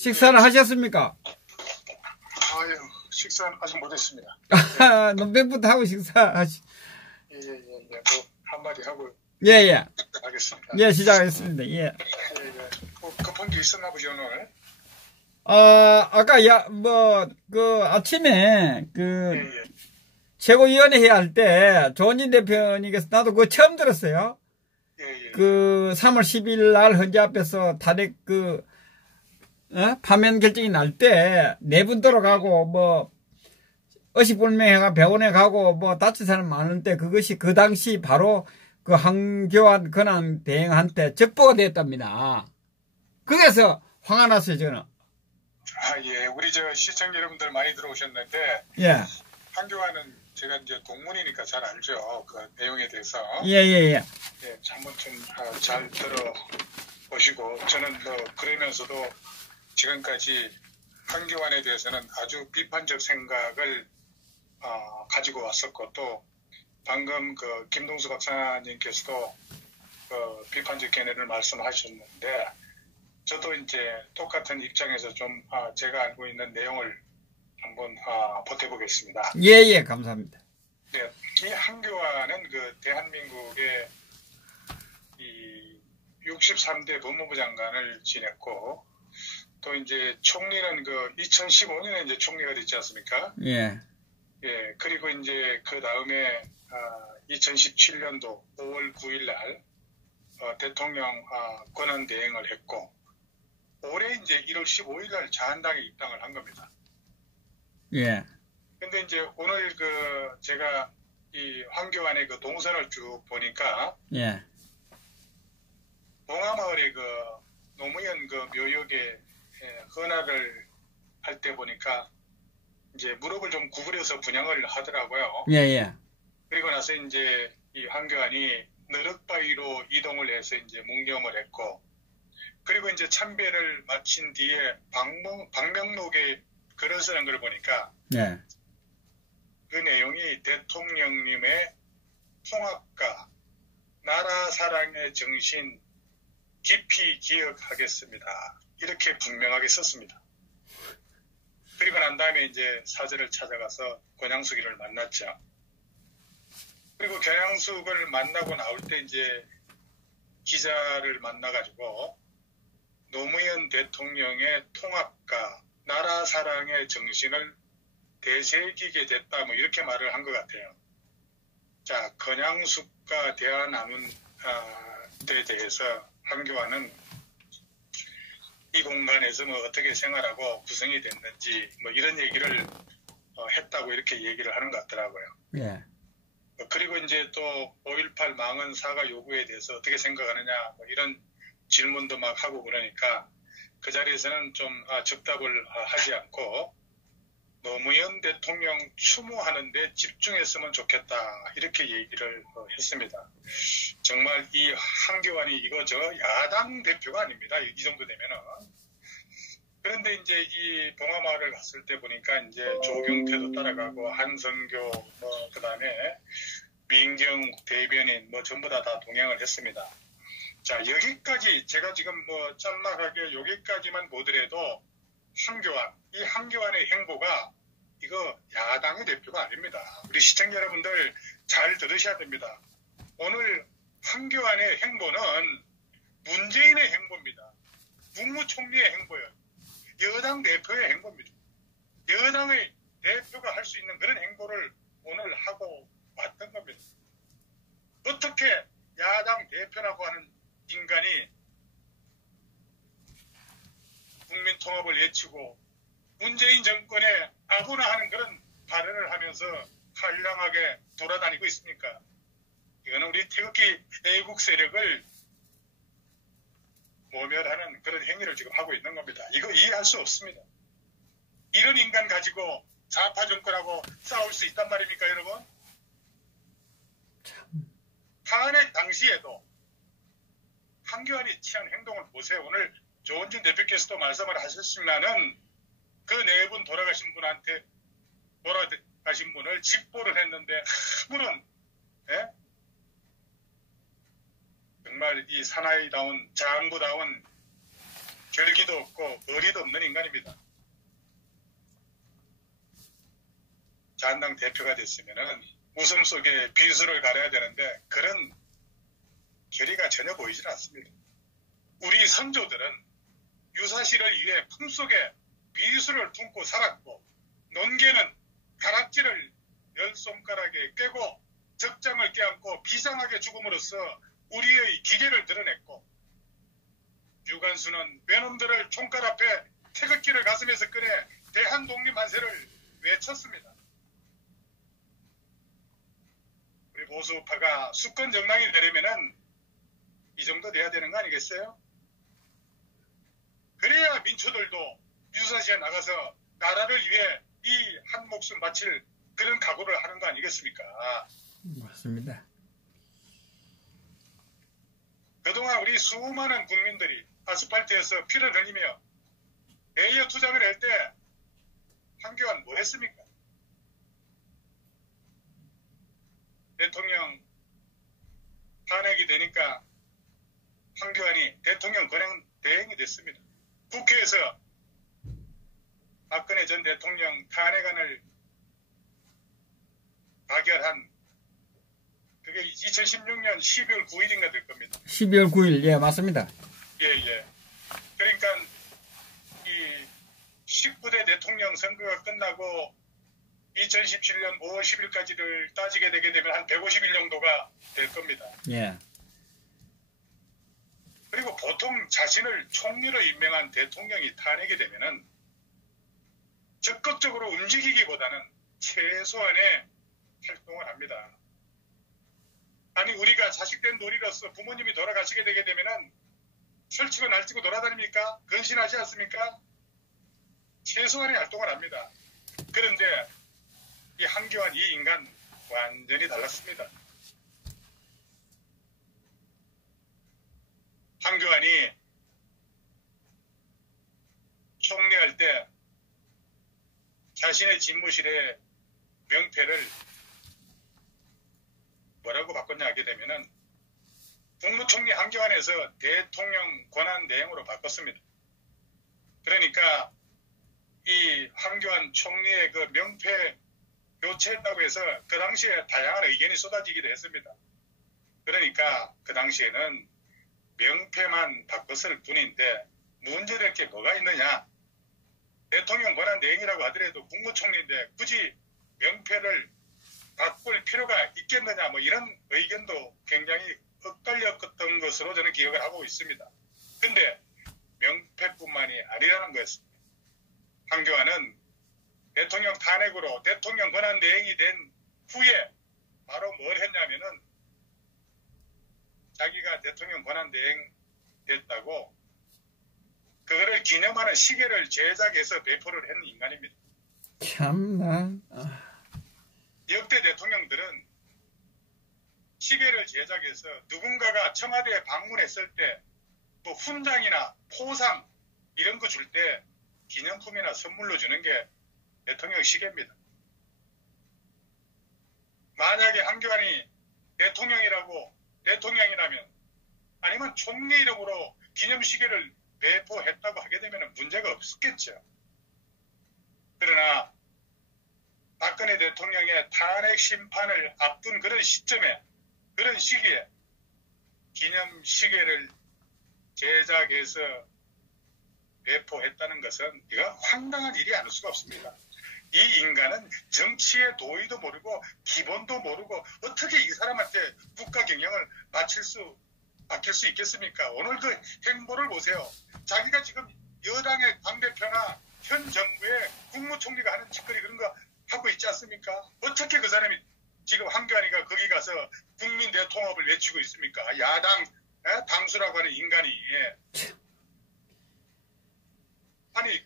식사를 하셨습니까? 아유, 식사는 아직 못했습니다. 논백부터 하고 식사하시. 뭐 한마디 하고. 예. 하겠습니다. 예, 시작하겠습니다. 예. 뭐 급한 게 있었나 보죠, 오늘? 아까 아침에 최고위원회 해야 할 때 조원진 대표님께서 나도 그거 처음 들었어요. 3월 10일 날 헌재 앞에서 탄핵 파면 결정이 날 때 네 분 들어가고 의식불명해가 병원에 가고 다친 사람 많은데 그것이 그 당시 바로 그 한교안 권한 대행한테 적보가 됐답니다. 그래서 화가 났어요, 저는. 예. 우리 시청자 여러분들 많이 들어오셨는데. 예. 한교안은 제가 이제 동문이니까 잘 알죠. 그 내용에 대해서. 예. 한번 좀 잘 들어보시고, 저는 그러면서도 지금까지 한교안에 대해서는 아주 비판적 생각을 가지고 왔었고, 또 방금 김동수 박사님께서도 비판적 견해를 말씀하셨는데, 저도 이제 똑같은 입장에서 좀 제가 알고 있는 내용을 한번 보태보겠습니다. 예, 감사합니다. 네, 이 한교안은 대한민국의 이 63대 법무부 장관을 지냈고, 또 이제 총리는 2015년에 이제 총리가 됐지 않습니까? 예. 예, 그리고 이제 그 다음에 2017년도 5월 9일 날 대통령 권한 대행을 했고, 올해 이제 1월 15일 날 자한당에 입당을 한 겁니다. 예. 근데 이제 오늘 제가 이 한교안의 동선을 쭉 보니까, 예. 봉화마을의 노무현 묘역에 헌화를 할 때 보니까 이제 무릎을 좀 구부려서 분향을 하더라고요. 예. 그리고 나서 이제 이 한교안이 너럭바위로 이동을 해서 이제 묵념을 했고, 그리고 이제 참배를 마친 뒤에 방명록에 글을 쓰는 걸 보니까, 예. 그 내용이 대통령님의 통합과 나라 사랑의 정신 깊이 기억하겠습니다. 이렇게 분명하게 썼습니다. 그리고 난 다음에 이제 사절을 찾아가서 권양숙이를 만났죠. 그리고 권양숙을 만나고 나올 때 이제 기자를 만나가지고 노무현 대통령의 통합과 나라 사랑의 정신을 되새기게 됐다, 이렇게 말을 한 것 같아요. 자, 권양숙과 대화 나눈 데 대해서 한교안은 이 공간에서 어떻게 생활하고 구성이 됐는지 이런 얘기를 했다고 이렇게 얘기를 하는 것 같더라고요. 예. 그리고 이제 또 5.18 망언 사과 요구에 대해서 어떻게 생각하느냐 이런 질문도 막 하고 그러니까 그 자리에서는 좀 즉답을 하지 않고 노무현 대통령 추모하는데 집중했으면 좋겠다 이렇게 얘기를 했습니다. 정말 이 한교안이 이거 야당 대표가 아닙니다. 이 정도 되면은. 그런데 이제 이 봉화마을을 갔을 때 보니까 이제 조경태도 따라가고 한성교 그다음에 민경 대변인 전부 다 동행을 했습니다. 자, 여기까지 제가 지금 짤막하게 여기까지만 보더라도 이 한교안의 행보가 이거 야당의 대표가 아닙니다. 우리 시청자 여러분들 잘 들으셔야 됩니다. 오늘 한교안의 행보는 문재인의 행보입니다. 국무총리의 행보예요. 여당 대표의 행보입니다. 여당의 대표가 할 수 있는 그런 행보를 오늘 하고 왔던 겁니다. 어떻게 야당 대표라고 하는 인간이 국민 통합을 외치고 문재인 정권에 아구나하는 그런 발언을 하면서 한량하게 돌아다니고 있습니까? 이거는 우리 태극기 애국 세력을 모멸하는 그런 행위를 지금 하고 있는 겁니다. 이거 이해할 수 없습니다. 이런 인간 가지고 좌파 정권하고 싸울 수 있단 말입니까, 여러분? 탄핵 당시에도 한교안이 취한 행동을 보세요. 오늘 조원진 대표께서도 말씀을 하셨지만은 그 네 분 돌아가신 분을 집보를 했는데 그분은 정말 이 사나이다운 장부다운 결기도 예의도 없고 의리도 없는 인간입니다. 자한당 대표가 됐으면은 웃음 속에 비수를 가려야 되는데 그런 결의가 전혀 보이질 않습니다. 우리 선조들은 유사시를 위해 품속에 비수를 품고 살았고 논개는 가락지를 열 손가락에 꿰고 적장을 껴안고 비장하게 죽음으로써 우리의 기계를 드러냈고 유관수는 외놈들을 총칼 앞에 태극기를 가슴에서 꺼내 대한독립 만세를 외쳤습니다. 우리 보수파가 수권 정당이 되려면은 이 정도 돼야 되는 거 아니겠어요? 그래야 민초들도 유사시에 나가서 나라를 위해 이 한 목숨 바칠 그런 각오를 하는 거 아니겠습니까? 맞습니다. 그동안 우리 수많은 국민들이 아스팔트에서 피를 흘리며 에이어 투쟁을 할 때 한교안 뭐 했습니까? 대통령 탄핵이 되니까 한교안이 대통령 권한 대행이 됐습니다. 국회에서 박근혜 전 대통령 탄핵안을 가결한 그게 2016년 12월 9일인가 될 겁니다. 12월 9일, 예, 맞습니다. 예. 그러니까 이 19대 대통령 선거가 끝나고 2017년 5월 10일까지를 따지게 되게 되면 한 150일 정도가 될 겁니다. 예. 그리고 보통 자신을 총리로 임명한 대통령이 탄핵이 되면은 적극적으로 움직이기보다는 최소한의 활동을 합니다. 아니 우리가 자식된 놀이로서 부모님이 돌아가시게 되게 되면은 설치고 날치고 돌아다닙니까? 근신하지 않습니까? 최소한의 활동을 합니다. 그런데 이 한교안 이 인간 완전히 달랐습니다. 한교안이 총리할 때 자신의 집무실에 명패를 뭐라고 바꿨냐 하게 되면은 국무총리 한교안에서 대통령 권한 내용으로 바꿨습니다. 그러니까 이 한교안 총리의 그 명패 교체했다고 해서 그 당시에 다양한 의견이 쏟아지기도 했습니다. 그러니까 그 당시에는 명패만 바꿨을 뿐인데 문제될 게 뭐가 있느냐. 대통령 권한 내용이라고 하더라도 국무총리인데 굳이 명패를 바꿀 필요가 있겠느냐 뭐 이런 의견도 굉장히 엇갈렸던 것으로 저는 기억을 하고 있습니다. 근데 명패뿐만이 아니라는 것입니다. 한교안은 대통령 탄핵으로 대통령 권한 대행이 된 후에 바로 뭘 했냐면은 자기가 대통령 권한 대행 됐다고 그거를 기념하는 시계를 제작해서 배포를 했는 인간입니다. 참나. 역대 대통령들은 시계를 제작해서 누군가가 청와대에 방문했을 때 뭐 훈장이나 포상 이런 거 줄 때 기념품이나 선물로 주는 게 대통령 시계입니다. 만약에 한교안이 대통령이라면 아니면 총리 이름으로 기념시계를 배포했다고 하게 되면 문제가 없었겠죠. 그러나 박근혜 대통령의 탄핵 심판을 앞둔 그런 시점에 그런 시기에 기념시계를 제작해서 배포했다는 것은 이건 황당한 일이 아닐 수가 없습니다. 이 인간은 정치의 도의도 모르고 기본도 모르고 어떻게 이 사람한테 국가 경영을 맡길 수 있겠습니까? 오늘 그 행보를 보세요. 자기가 지금 여당의 당대표나 현 정부의 국무총리가 하는 짓거리 그런 거 하고 있지 않습니까? 어떻게 그 사람이 지금 한교안이가 거기 가서 국민 대통합을 외치고 있습니까? 야당 당수라고 하는 인간이. 아니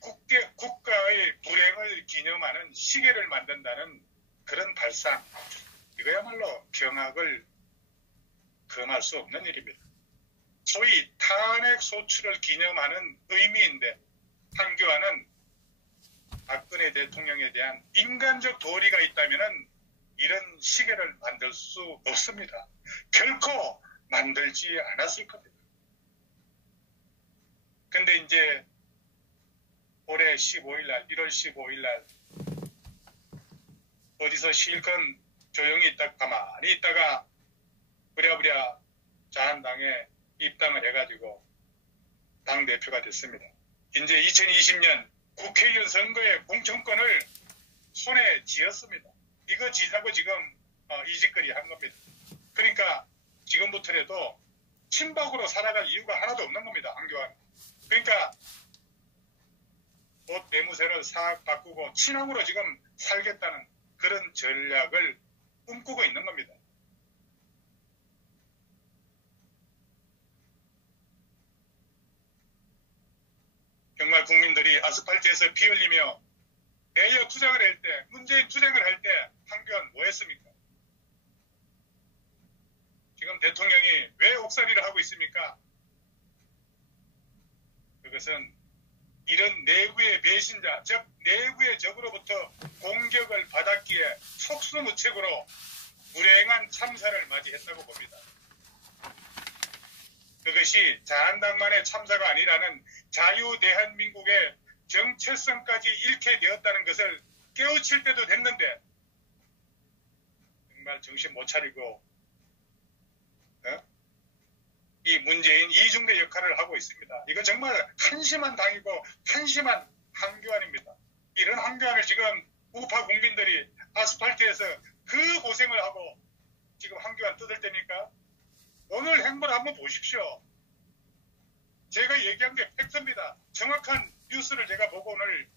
국가의 불행을 기념하는 시계를 만든다는 그런 발상, 이거야말로 경악을 금할 수 없는 일입니다. 소위 탄핵 소추를 기념하는 의미인데 한교안은 박근혜 대통령에 대한 인간적 도리가 있다면 이런 시계를 만들 수 없습니다. 결코 만들지 않았을 겁니다. 근데 이제 올해 15일 날, 1월 15일 날 어디서 실컷 조용히 있다 가만히 있다가 부랴부랴 자한당에 입당을 해가지고 당대표가 됐습니다. 이제 2020년 국회의원 선거의 공천권을 손에 쥐었습니다. 이거 쥐자고 지금 이직거리 한 겁니다. 그러니까 지금부터라도 친박으로 살아갈 이유가 하나도 없는 겁니다. 황교안. 그러니까 옷 매무새를 싹 바꾸고 친황으로 지금 살겠다는 그런 전략을 꿈꾸고 있는 겁니다. 정말 국민들이 아스팔트에서 피 흘리며 대여 투쟁을 할 때, 문재인 투쟁을 할 때 황교안 뭐 했습니까? 지금 대통령이 왜 옥살이를 하고 있습니까? 그것은 이런 내부의 배신자, 즉 내부의 적으로부터 공격을 받았기에 속수무책으로 불행한 참사를 맞이했다고 봅니다. 그것이 자한당만의 참사가 아니라는 자유대한민국의 정체성까지 잃게 되었다는 것을 깨우칠 때도 됐는데 정말 정신 못 차리고 이 문재인 이중대 역할을 하고 있습니다. 이거 정말 한심한 당이고 한심한 황교안입니다. 이런 황교안을 지금 우파 국민들이 아스팔트에서 그 고생을 하고 지금 황교안 뜯을 때니까 오늘 행보를 한번 보십시오. 제가 얘기한 게 팩트입니다. 정확한 뉴스를 제가 보고 오늘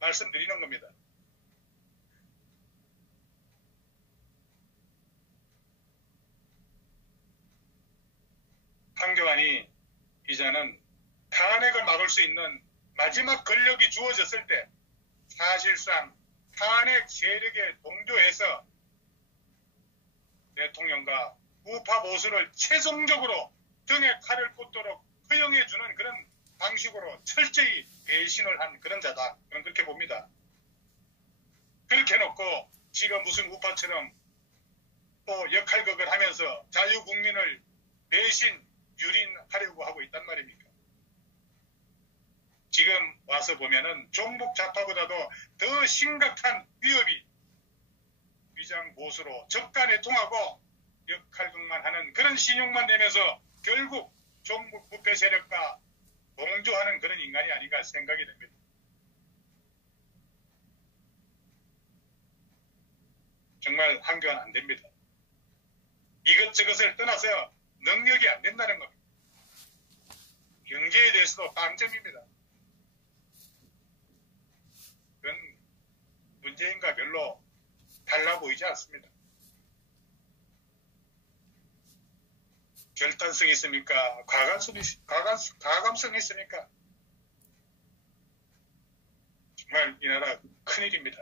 말씀드리는 겁니다. 황교안이 이제는 탄핵을 막을 수 있는 마지막 권력이 주어졌을 때 사실상 탄핵 세력에 동조해서 대통령과 우파 보수를 최종적으로 등에 칼을 꽂도록 허용해주는 그런 방식으로 철저히 배신을 한 그런 자다. 저는 그렇게 봅니다. 그렇게 해놓고 지금 무슨 우파처럼 또 역할극을 하면서 자유국민을 배신, 유린하려고 하고 있단 말입니까? 지금 와서 보면은 종북 좌파보다도 더 심각한 위협이 위장보수로 적간에통하고 역할극만 하는 그런 신용만 내면서 결국 종북 부패 세력과 동조하는 그런 인간이 아닌가 생각이 됩니다. 정말 황교안 안 됩니다. 이것저것을 떠나서 능력이 안 된다는 겁니다. 경제에 대해서도 빵점입니다. 그건 문재인과 별로 달라 보이지 않습니다. 결단성이 있습니까? 과감성이 있습니까? 정말 이 나라 큰일입니다.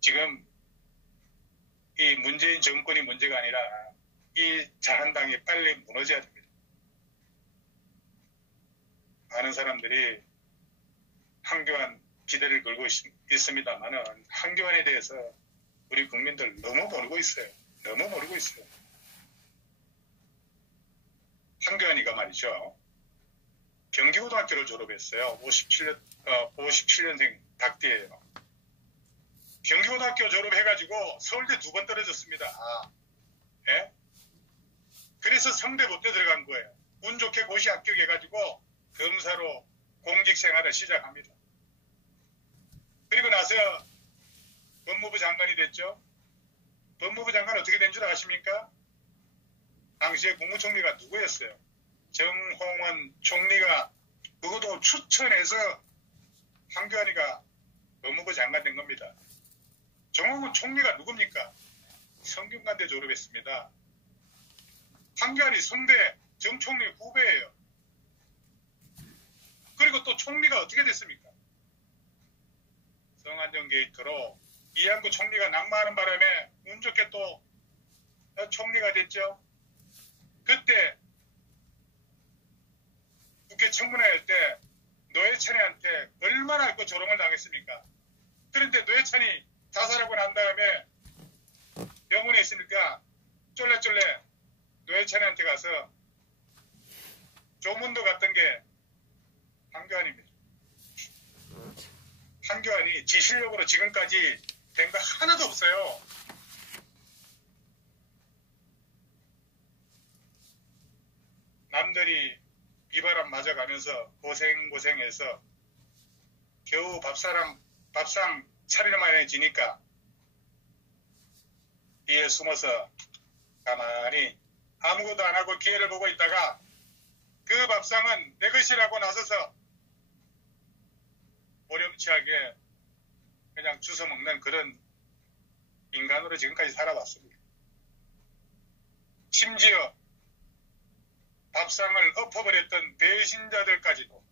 지금 이 문재인 정권이 문제가 아니라 이 자한당이 빨리 무너져야 됩니다. 많은 사람들이 황교안 기대를 걸고 있습니다만은 황교안에 대해서 우리 국민들 너무 모르고 있어요. 너무 모르고 있어요. 황교안이가 말이죠. 경기고등학교를 졸업했어요. 57년생 닭띠예요. 경기고등학교 졸업해가지고 서울대 2번 떨어졌습니다. 예? 그래서 성대모대 들어간 거예요. 운 좋게 고시 합격해가지고 검사로 공직 생활을 시작합니다. 그리고 나서 법무부 장관이 됐죠. 법무부 장관 어떻게 된 줄 아십니까? 당시에 국무총리가 누구였어요? 정홍원 총리가 그것도 추천해서 황교안이가 법무부 장관 된 겁니다. 정홍원 총리가 누굽니까? 성균관대 졸업했습니다. 황교안이 성대 정 총리 후배예요. 그리고 또 총리가 어떻게 됐습니까? 성안정 게이트로 이한구 총리가 낙마하는 바람에 운 좋게 또 총리가 됐죠. 그때 국회 청문회 할 때 노회찬이한테 얼마나 그 조롱을 당했습니까? 그런데 노회찬이 자살하고 난 다음에 병원에 있으니까 쫄래쫄래 노회찬이한테 가서 조문도 갔던 게 황교안입니다. 지 실력으로 지금까지 된 거 하나도 없어요. 남들이 비바람 맞아가면서 고생해서 겨우 밥상 차릴만해지니까 뒤에 숨어서 가만히 아무것도 안 하고 기회를 보고 있다가 그 밥상은 내 것이라고 나서서 오렴치하게 그냥 주워 먹는 그런 인간으로 지금까지 살아왔습니다. 심지어 밥상을 엎어버렸던 배신자들까지도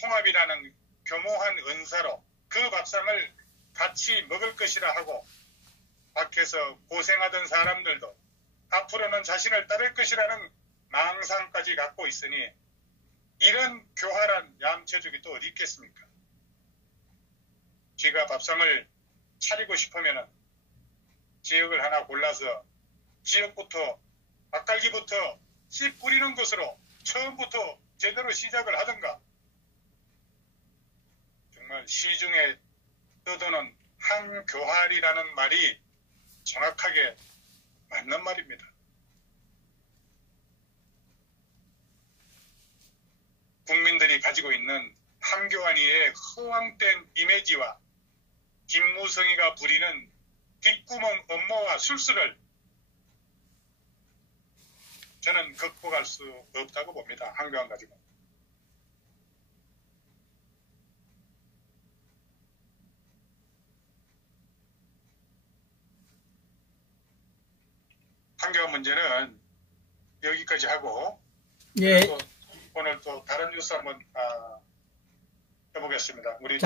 통합이라는 교모한 은사로 그 밥상을 같이 먹을 것이라 하고 밖에서 고생하던 사람들도 앞으로는 자신을 따를 것이라는 망상까지 갖고 있으니 이런 교활한 얌체족이 또 어디 있겠습니까? 지가 밥상을 차리고 싶으면 지역을 하나 골라서 지역부터 맛깔기부터 씨 뿌리는 것으로 처음부터 제대로 시작을 하든가. 정말 시중에 떠도는 한교활이라는 말이 정확하게 맞는 말입니다. 국민들이 가지고 있는 한교환이의 허황된 이미지와 김무성이가 부리는 뒷구멍 업무와 술수를 저는 극복할 수 없다고 봅니다. 한교환 가지고. 한교환 문제는 여기까지 하고 예. 오늘 또 다른 뉴스 한번 해보겠습니다. 우리